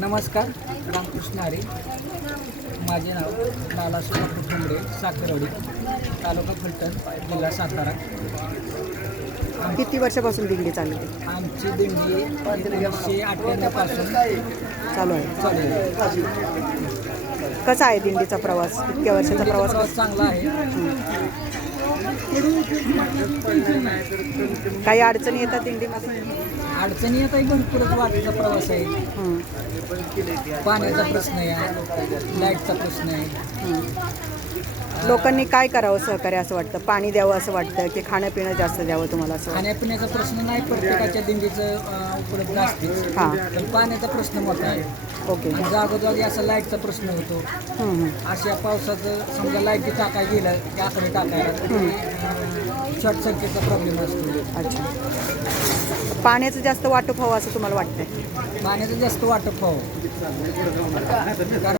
नमस्कार रामकृष्ण हरी माझे नाव लाला सोलापूर ठोंबरे साखरवाडी तालुका फलटण जिल्हा सातारा. किती वर्षापासून दिंडी चालू आहे? आमची दिंडी एकोणीसशे अठ्ठ्याण्णवपासून चालू आहे. चालू आहे. कसा आहे दिंडीचा प्रवास? इतक्या वर्षाचा प्रवास प्रवास चांगला आहे. काही अडचणी येतात दिंडीमध्ये? अडचणी आहे भरपूरच वाटेचा प्रवास आहे. हं, पाण्याचा प्रश्न आहे लाईटचा प्रश्न आहे. लोकांनी काय करावं सहकार्य असं वाटतं? पाणी द्यावं असं वाटतं की खाणं पिणं जास्त द्यावं तुम्हाला असं? खाण्यापिण्याचा प्रश्न नाही प्रत्येकाच्या दिंडीचं उपलब्ध असते हां. पण पाण्याचा प्रश्न मोठा आहे. ओके. जागोजागी असा लाईटचा प्रश्न होतो. अशा पावसाचं समजा लाईटी टाकाय गेलं की आकडे टाकायला. शॉर्ट सर्किटचा प्रॉब्लेम असतो. अच्छा. पाण्याचं जास्त वाटप हवं असं तुम्हाला वाटतं पाण्याचं जास्त वाटप व्हावं कारण